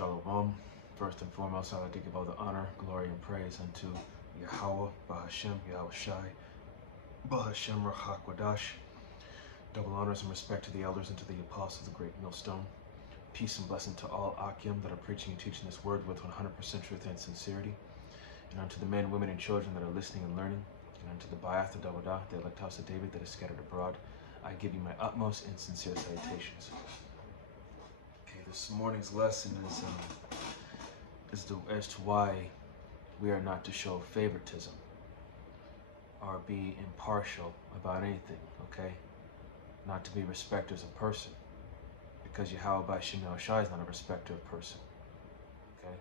Shalom. First and foremost, I'd like to give all the honor, glory, and praise unto Yahweh, Bahashem, Yahweh Shai, Bahashem, Rachakwadash. Double honors and respect to the elders and to the apostles of the great millstone. Peace and blessing to all Akim that are preaching and teaching this word with 100% truth and sincerity. And unto the men, women, and children that are listening and learning. And unto the Ba'ath of Dawada, the elect house of David that is scattered abroad. I give you my utmost and sincere salutations. Okay, this morning's lesson is as to why we are not to show favoritism or be impartial about anything, okay? Not to be respecters of person, because Yahweh by Shemel Shai is not a respecter of person, okay?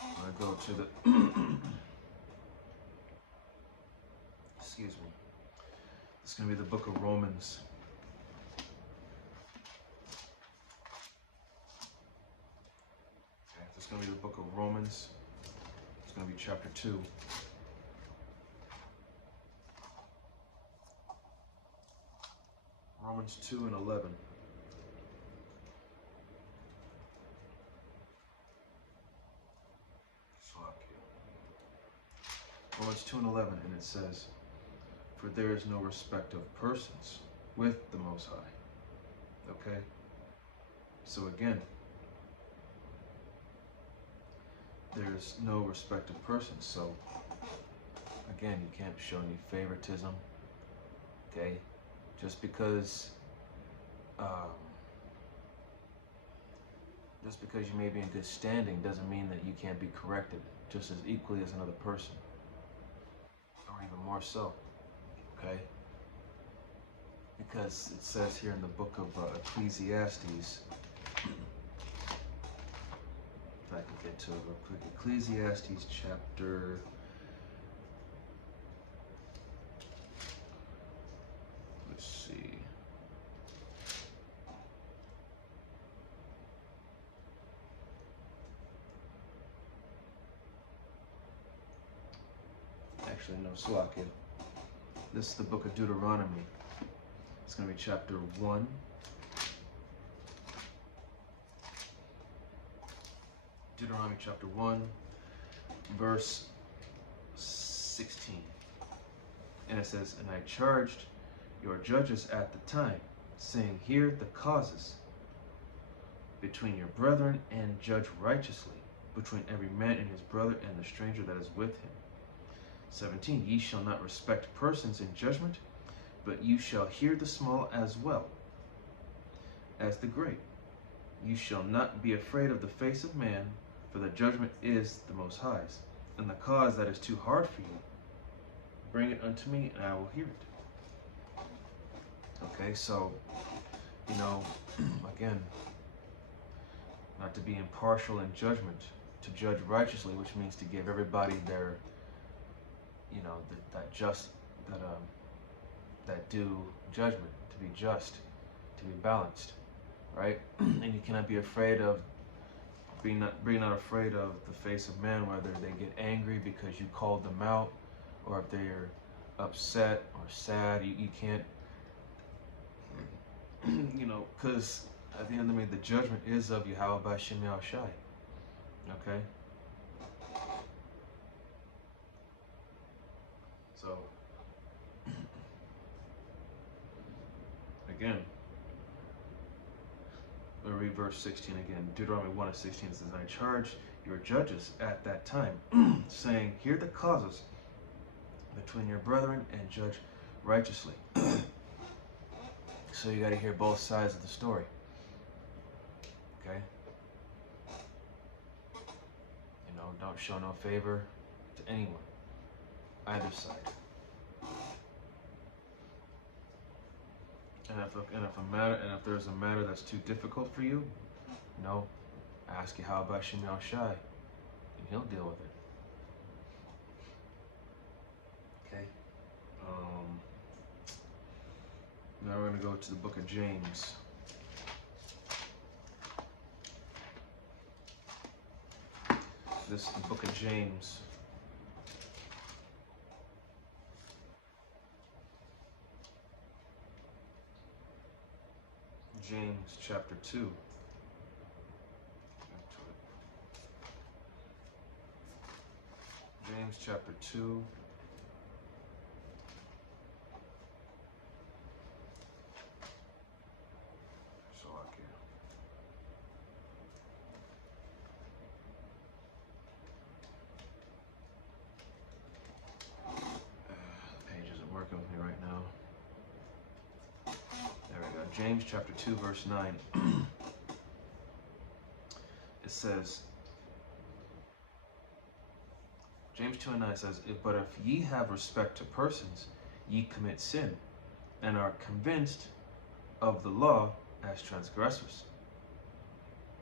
I'm going to go to the, excuse me, it's going to be the book of Romans. Okay, it's going to be the book of Romans. It's going to be chapter 2. Romans 2 and 11. Romans 2 and 11, and it says, "For there is no respect of persons with the Most High." Okay? So again, there's no respect of persons. So again, you can't show any favoritism. Okay? Just because you may be in good standing doesn't mean that you can't be corrected just as equally as another person, or even more so. Okay? Because it says here in the book of Ecclesiastes, if I can get to it real quick, Ecclesiastes chapter, let's see, actually no, Salakia. This is the book of Deuteronomy. It's going to be chapter 1. Deuteronomy chapter 1, verse 16. And it says, "And I charged your judges at the time, saying, hear the causes between your brethren, and judge righteously between every man and his brother and the stranger that is with him. 17. Ye shall not respect persons in judgment, but you shall hear the small as well as the great. You shall not be afraid of the face of man, for the judgment is the Most High's. And the cause that is too hard for you, bring it unto me, and I will hear it." Okay, so, again, not to be impartial in judgment, to judge righteously, which means to give everybody their, that due judgment, to be just, to be balanced, right? And you cannot be afraid of, being not afraid of the face of man, whether they get angry because you called them out, or if they're upset or sad. You can't, because at the end of the day, the judgment is of Yahweh by Shemel Shai. Okay? So, again, we'll read verse 16 again. Deuteronomy 1 and 16 says, "I charge your judges at that time, saying, hear the causes between your brethren, and judge righteously." So you got to hear both sides of the story. Okay? Don't show no favor to anyone, either side. And if there's a matter that's too difficult for you, ask Yahweh by Shemel Shai, and he'll deal with it. Okay. Now we're going to go to the book of James. This is the book of James. James chapter 2. James chapter 2. Page isn't working with me right now. There we go. James chapter 2, verse 9. It says, James 2 and 9 says, but if ye have respect to persons, ye commit sin, and are convinced of the law as transgressors.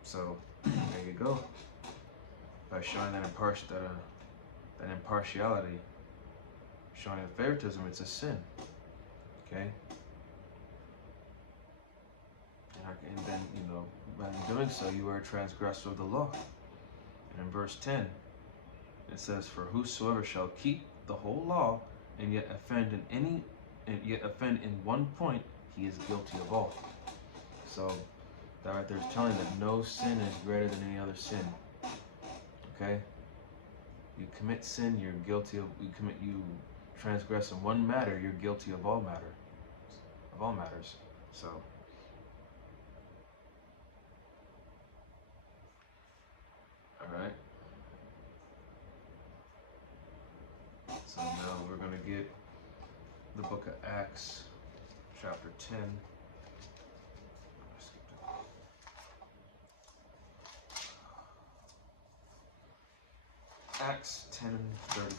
So, there you go. By showing that impartiality, showing that favoritism, it's a sin. Okay? And then, by doing so, you are a transgressor of the law. And in verse 10, it says, for whosoever shall keep the whole law and yet offend in one point, he is guilty of all. So that right there is telling that no sin is greater than any other sin. Okay? You commit sin, you're guilty of. You transgress in one matter, you're guilty of all matters. So. All right. So now we're going to get the book of Acts, chapter 10. Acts 10:34.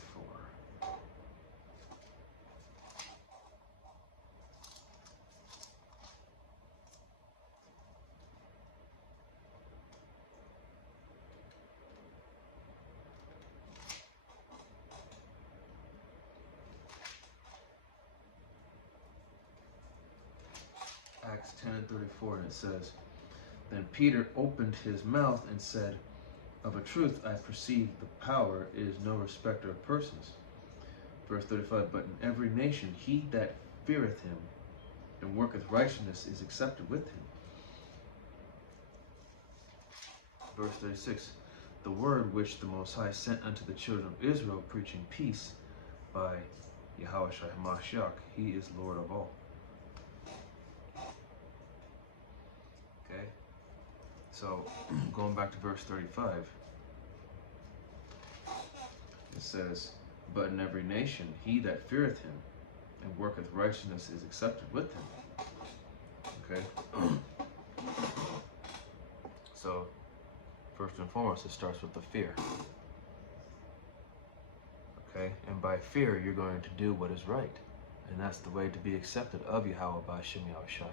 Acts 10:34, and it says, then Peter opened his mouth and said, of a truth I perceive the power is no respecter of persons. Verse 35, but in every nation he that feareth him and worketh righteousness is accepted with him. Verse 36, the word which the Most High sent unto the children of Israel, preaching peace by Yahushua HaMashiach, he is Lord of all. Okay, so going back to verse 35, it says, but in every nation he that feareth him and worketh righteousness is accepted with him. Okay, so first and foremost, it starts with the fear. Okay, and by fear you're going to do what is right, and that's the way to be accepted of Yahweh Ba'Shem Yahushai.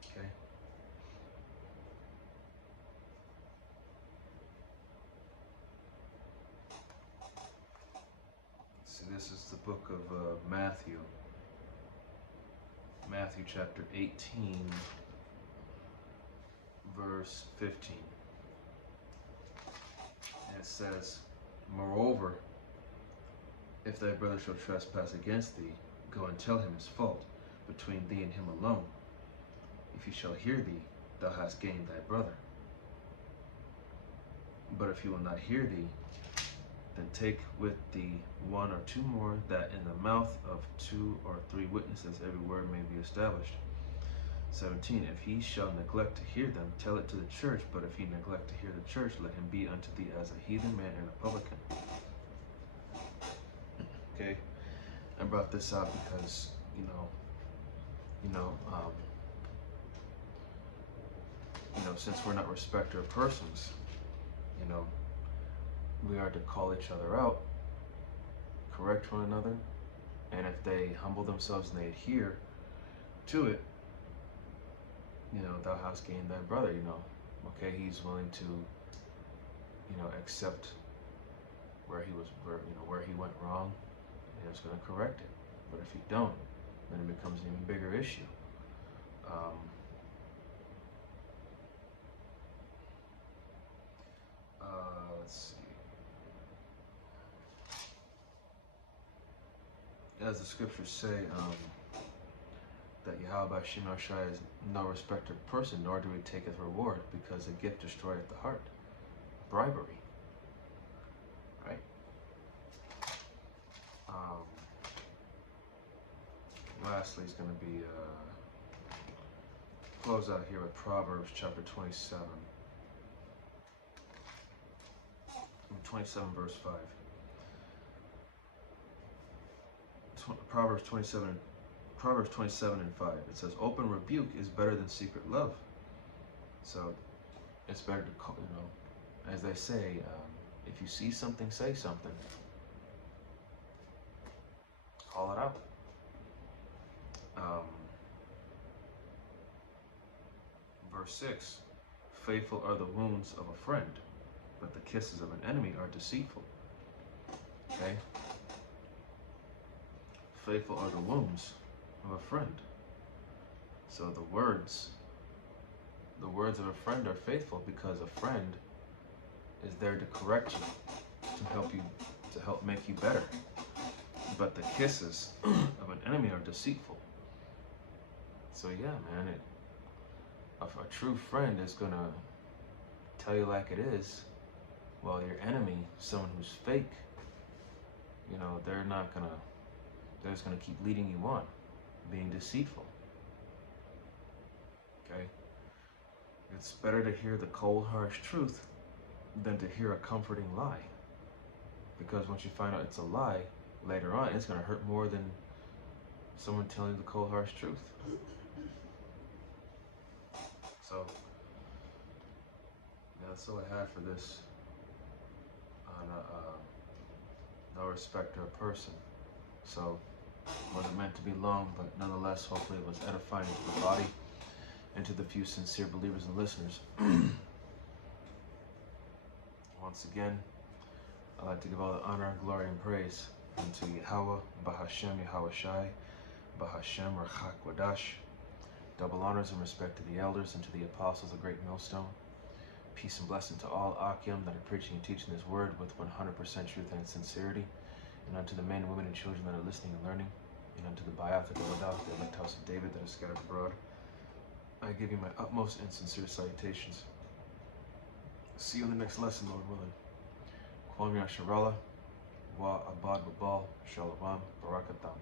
Okay. So this is the book of Matthew. Matthew chapter 18, verse 15. And it says, moreover, if thy brother shall trespass against thee, go and tell him his fault between thee and him alone. If he shall hear thee, thou hast gained thy brother. But if he will not hear thee, then take with thee one or two more, that in the mouth of 2 or 3 witnesses every word may be established. 17, if he shall neglect to hear them, tell it to the church, but if he neglect to hear the church, let him be unto thee as a heathen man and a publican. Okay, I brought this up because, since we're not respecter of persons, we are to call each other out, correct one another, and if they humble themselves and they adhere to it, thou hast gained thy brother, okay, he's willing to, accept where he went wrong, and it's going to correct it. But if you don't, then it becomes an even bigger issue. Let's see. As the scriptures say, that Yahweh Hashem Shai is no respecter of person, nor do we take his reward, because a gift destroyeth the heart. Bribery. Right? Lastly, is going to be close out here with Proverbs chapter 27. 27 verse 5. Proverbs 27 and 5. It says, open rebuke is better than secret love. So it's better to call, as they say, if you see something, say something. Call it out. Verse 6, faithful are the wounds of a friend, but the kisses of an enemy are deceitful. Okay? Faithful are the wounds of a friend. So the words of a friend are faithful, because a friend is there to correct you, to help make you better. But the kisses of an enemy are deceitful. So yeah, man, a true friend is gonna tell you like it is, while your enemy, someone who's fake, they're just gonna keep leading you on, being deceitful. Okay? It's better to hear the cold, harsh truth than to hear a comforting lie. Because once you find out it's a lie, later on, it's gonna hurt more than someone telling you the cold, harsh truth. So, yeah, that's all I had for this on no respecter of person. So, wasn't meant to be long, but nonetheless, hopefully it was edifying to the body and to the few sincere believers and listeners. Once again, I'd like to give all the honor, glory, and praise unto Yahweh, Bahashem, Yahweh Shai, Bahashem, Rachak Wadash. Double honors and respect to the elders and to the apostles of Great Millstone. Peace and blessing to all Akim that are preaching and teaching this word with 100% truth and sincerity, and unto the men, women, and children that are listening and learning, and unto the Bayath of the elect house of David that is scattered abroad. I give you my utmost and sincere salutations. See you in the next lesson, Lord willing. Kwam Yasharallah, Wa Abad Wabal, Shalom, Barakatam.